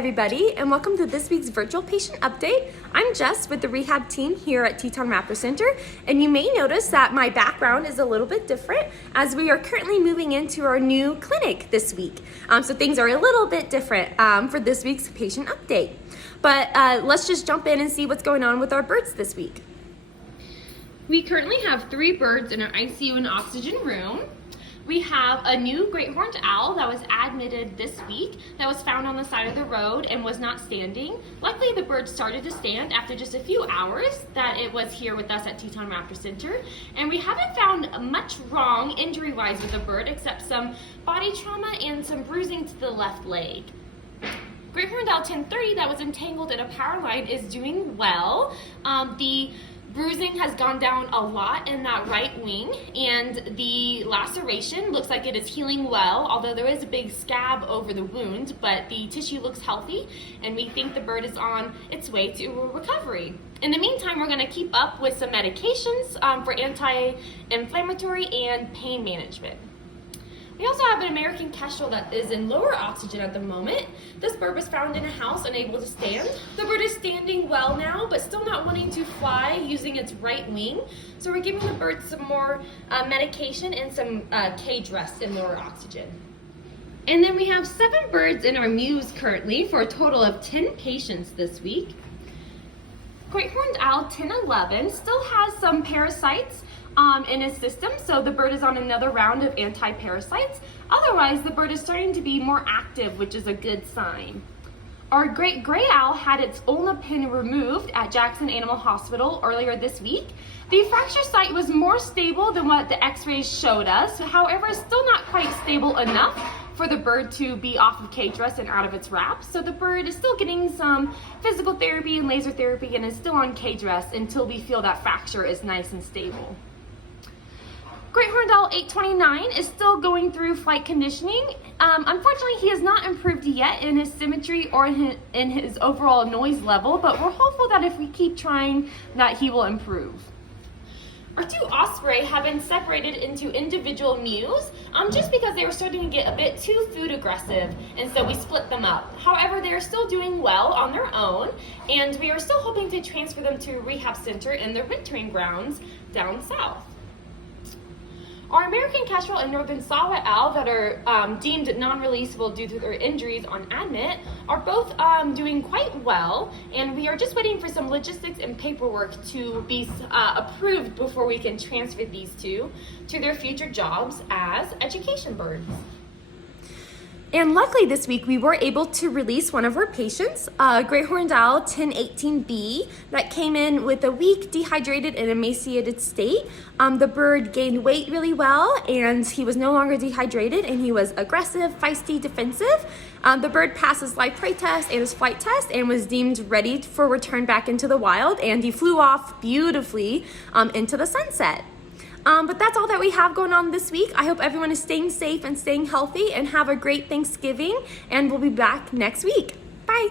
everybody, and welcome to this week's virtual patient update. I'm Jess with the rehab team here at Teton Raptor Center, and you may notice that my background is a little bit different as we are currently moving into our new clinic this week. So things are a little bit different for this week's patient update. But let's just jump in and see what's going on with our birds this week. We currently have 3 birds in our ICU and oxygen room. We have a new great horned owl that was admitted this week that was found on the side of the road and was not standing. Luckily, the bird started to stand after just a few hours that it was here with us at Teton Raptor Center. And we haven't found much wrong injury-wise with the bird except some body trauma and some bruising to the left leg. Great horned owl 1030 that was entangled in a power line is doing well. The bruising has gone down a lot in that right wing, and the laceration looks like it is healing well, although there is a big scab over the wound, but the tissue looks healthy, and we think the bird is on its way to recovery. In the meantime, we're going to keep up with some medications for anti-inflammatory and pain management. We also have an American kestrel that is in lower oxygen at the moment. This bird was found in a house unable to stand. The bird is standing well now, but still not wanting to fly using its right wing. So we're giving the bird some more medication and some cage rest in lower oxygen. And then we have 7 birds in our mews currently for a total of 10 patients this week. Great horned owl 1011 still has some parasites in his system, so the bird is on another round of anti-parasites. Otherwise, the bird is starting to be more active, which is a good sign. Our great gray owl had its ulna pin removed at Jackson Animal Hospital earlier this week. The fracture site was more stable than what the x-rays showed us. However, it's still not quite stable enough for the bird to be off of cage rest and out of its wraps. So the bird is still getting some physical therapy and laser therapy and is still on cage rest until we feel that fracture is nice and stable. Great horned owl 829 is still going through flight conditioning. Unfortunately, he has not improved yet in his symmetry or in his overall noise level, but we're hopeful that if we keep trying that he will improve. Our 2 osprey have been separated into individual mews just because they were starting to get a bit too food aggressive, and so we split them up. However, they are still doing well on their own, and we are still hoping to transfer them to a rehab center in their wintering grounds down south. Our American kestrel and northern saw-whet owl that are deemed non-releasable due to their injuries on admit are both doing quite well, and we are just waiting for some logistics and paperwork to be approved before we can transfer these 2 to their future jobs as education birds. And luckily this week we were able to release one of our patients, great horned owl 1018B, that came in with a weak, dehydrated, and emaciated state. The bird gained weight really well, and he was no longer dehydrated, and he was aggressive, feisty, defensive. The bird passed his live prey test and his flight test and was deemed ready for return back into the wild, and he flew off beautifully into the sunset. But that's all that we have going on this week. I hope everyone is staying safe and staying healthy, and have a great Thanksgiving, and we'll be back next week. Bye.